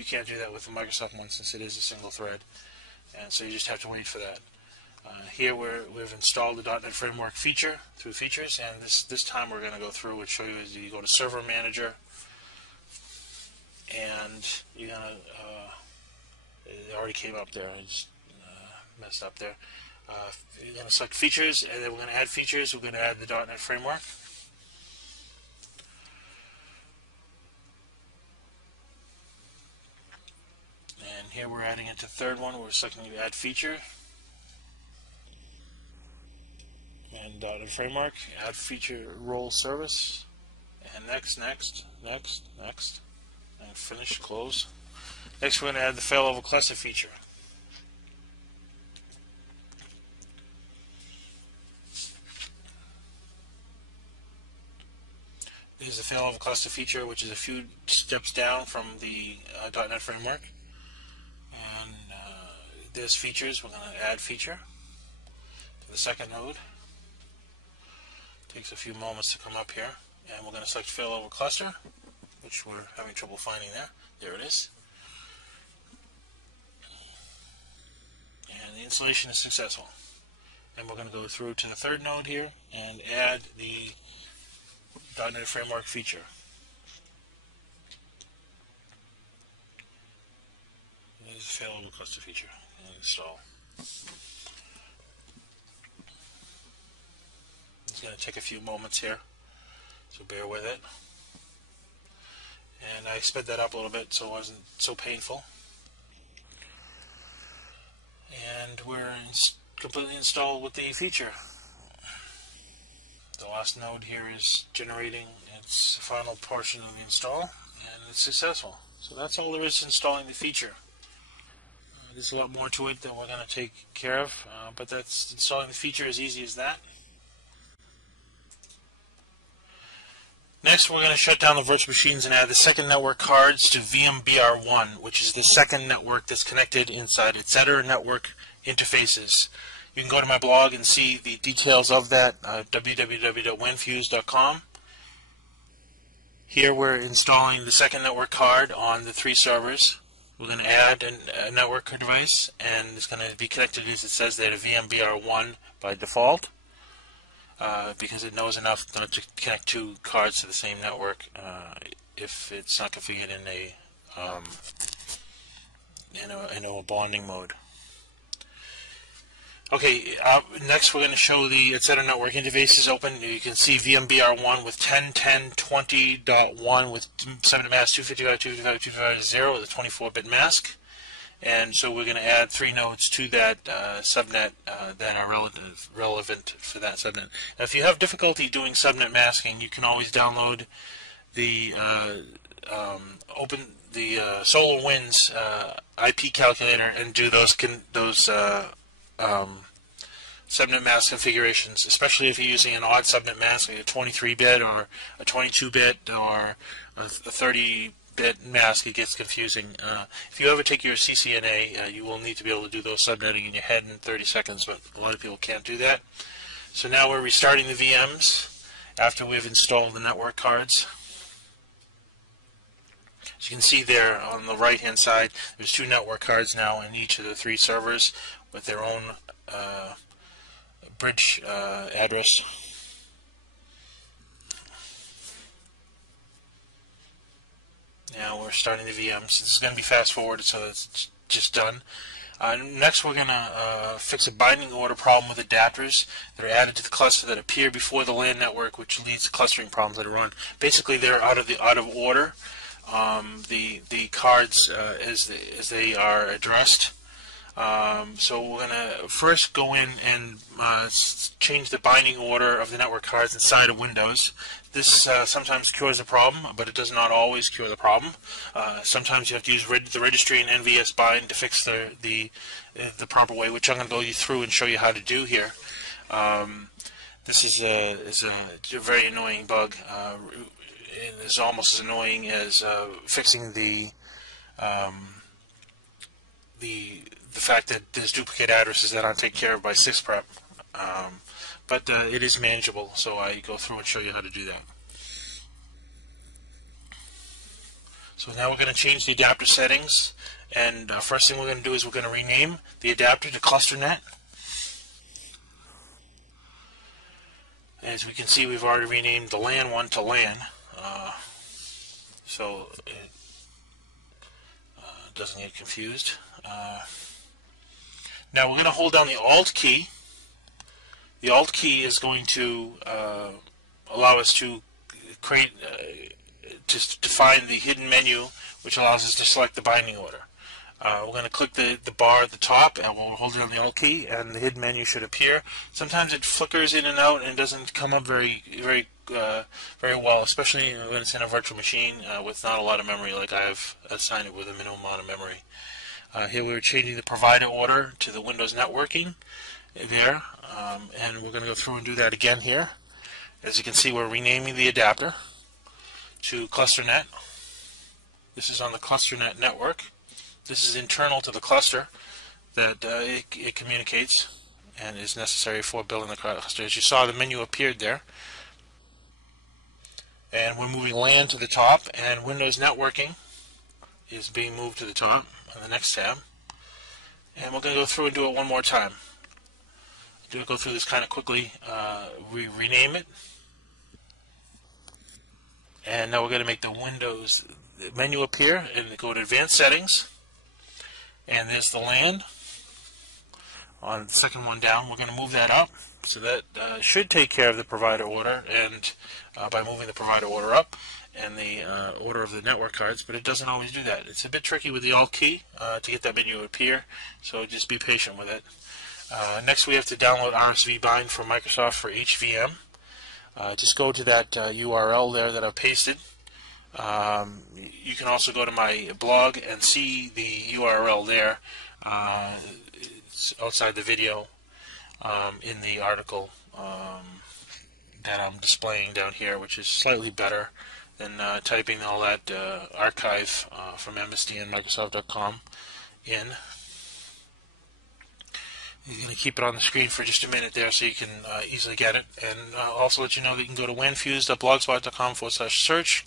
you can't do that with the Microsoft one since it is a single thread, and so you just have to wait for that. Here we've installed the .NET Framework feature through Features, and this time we're going to go through and show you as you go to Server Manager, and you're going to, it already came up there, I just messed up there. You're going to select Features, and then we're going to add features. We're going to add the .NET Framework. And here we're adding it to the third one. We're selecting Add Feature. And .NET Framework, Add Feature Role Service. And next, and finish, close. Next we're going to add the failover cluster feature. This is the failover cluster feature, which is a few steps down from the .NET Framework. And there's features. We're going to add feature to the second node. Takes a few moments to come up here. And we're going to select failover cluster, which we're having trouble finding there. There it is. And the installation is successful. And we're going to go through to the third node here and add the .NET Framework feature. This is the failover cluster feature. And install. It's going to take a few moments here, so bear with it. And I sped that up a little bit so it wasn't so painful. And we're completely installed with the feature. The last node here is generating its final portion of the install, and it's successful. So that's all there is to installing the feature. There's a lot more to it that we're going to take care of, but that's installing the feature as easy as that. Next, we're going to shut down the virtual machines and add the second network cards to VMBR1, which is the second network that's connected inside etc. network interfaces. You can go to my blog and see the details of that, www.winfuse.com. Here we're installing the second network card on the 3 servers. We're going to add a network device, and it's going to be connected, as it says there, to VMBR1 by default. Because it knows enough not to connect 2 cards to the same network if it's not configured in a bonding mode. Okay, next we're going to show the etc. network interfaces open. You can see VMBR1 with 10.10.20.1 with subnet mask 255.255.255.0 with a 24-bit mask. And so we're going to add 3 nodes to that subnet that are relevant for that subnet. Now, if you have difficulty doing subnet masking, you can always download the SolarWinds IP calculator and do those subnet mask configurations, especially if you're using an odd subnet mask, like a 23-bit or a 22-bit or a 30-bit mask. It gets confusing. If you ever take your CCNA, you will need to be able to do those subnetting in your head in 30 seconds, but a lot of people can't do that. So now we're restarting the VMs after we've installed the network cards. As you can see there on the right hand side, there's 2 network cards now in each of the 3 servers with their own bridge address. Now we're starting the VMs. This is going to be fast forwarded, so it's just done. Next, we're going to fix a binding order problem with adapters that are added to the cluster that appear before the LAN network, which leads to clustering problems later on. Basically, they're out of order. The cards as they are addressed. So we're going to first go in and change the binding order of the network cards inside of Windows. This sometimes cures the problem, but it does not always cure the problem. Sometimes you have to use the registry and NVS bind to fix the proper way, which I'm going to go you through and show you how to do here. This is a very annoying bug. It is almost as annoying as fixing the fact that there's duplicate addresses that aren't taken care of by sysprep. But it is manageable, so I go through and show you how to do that. So now we're going to change the adapter settings, and first thing we're going to do is we're going to rename the adapter to ClusterNet. As we can see, we've already renamed the LAN one to LAN, so it doesn't get confused. Now we're going to hold down the Alt key. The Alt key is going to allow us to create, just define the hidden menu, which allows us to select the binding order. We're going to click the bar at the top, and we'll hold it on the Alt key, and the hidden menu should appear. Sometimes it flickers in and out and doesn't come up very well, especially when it's in a virtual machine with not a lot of memory, like I've assigned it with a minimum amount of memory. Here we're changing the provider order to the Windows networking there, and we're going to go through and do that again here. As you can see, we're renaming the adapter to ClusterNet. This is on the ClusterNet network. This is internal to the cluster that it communicates and is necessary for building the cluster. As you saw, the menu appeared there. And we're moving LAN to the top, and Windows networking is being moved to the top on the next tab. And we're going to go through and do it one more time. Go through this kind of quickly. We rename it. And now we're going to make the Windows menu appear, and go to Advanced Settings. And there's the LAN on the second one down. We're going to move that up, so that should take care of the provider order, and by moving the provider order up and the order of the network cards, but it doesn't always do that. It's a bit tricky with the Alt key to get that menu to appear, so just be patient with it. Next we have to download RSV bind from Microsoft for HVM. Just go to that URL there that I've pasted. You can also go to my blog and see the URL there. It's outside the video in the article that I'm displaying down here, which is slightly better than typing all that archive from MSD and Microsoft.com in. You're going to keep it on the screen for just a minute there so you can easily get it. And also let you know that you can go to wanfuse.blogspot.com/search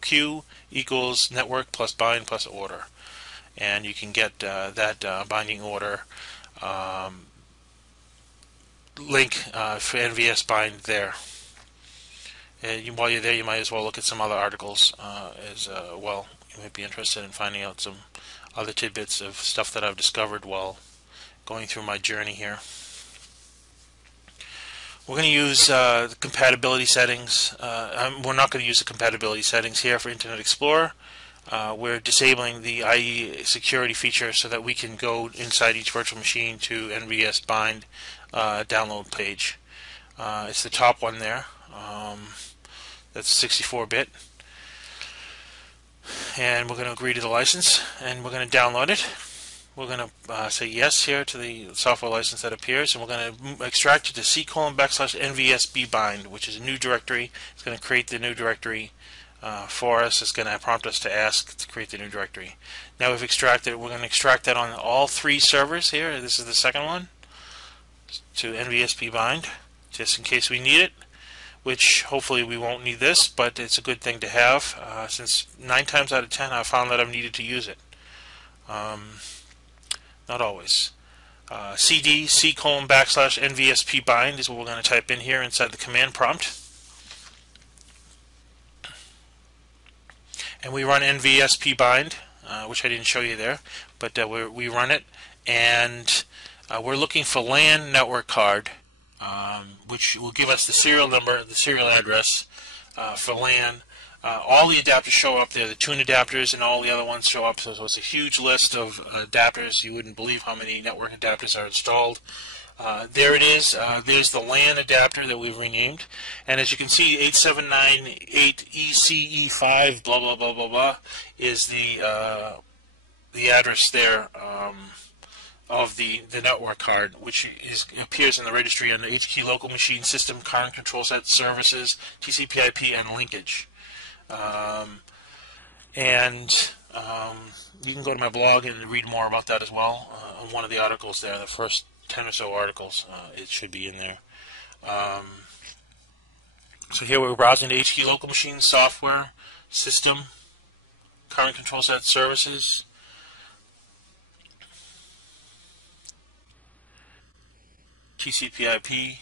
Q equals network plus bind plus order. And you can get that binding order link for NVS bind there. And while you're there, you might as well look at some other articles as well. You might be interested in finding out some other tidbits of stuff that I've discovered while going through my journey here. We're going to use the compatibility settings. We're not going to use the compatibility settings here for Internet Explorer. We're disabling the IE security feature so that we can go inside each virtual machine to NVS bind download page. It's the top one there. That's 64-bit. And we're going to agree to the license, and we're going to download it. We're going to say yes here to the software license that appears, and we're going to extract it to C:\NVSB bind, which is a new directory. It's going to create the new directory for us. It's going to prompt us to ask to create the new directory. Now we've extracted it. We're going to extract that on all three servers here. This is the second one, to NVSB bind, just in case we need it, which hopefully we won't need this, but it's a good thing to have, since 9 times out of 10 I've found that I've needed to use it. Not always. CD C:\NVSP bind is what we're going to type in here inside the command prompt. And we run NVSP bind, which I didn't show you there, but we run it, and we're looking for LAN network card, which will give us the serial number, the serial address for LAN. All the adapters show up there, the tune adapters and all the other ones show up, so it's a huge list of adapters. You wouldn't believe how many network adapters are installed. There it is. There's the LAN adapter that we've renamed, and as you can see, 8798ECE5 blah blah blah blah blah is the address there of the network card, which appears in the registry under HKey local machine system, current control set services, TCP/IP, and linkage. You can go to my blog and read more about that as well. On one of the articles there, the first 10 or so articles, it should be in there. So here we're browsing the HKey local machine software system current control set services, TCP/IP,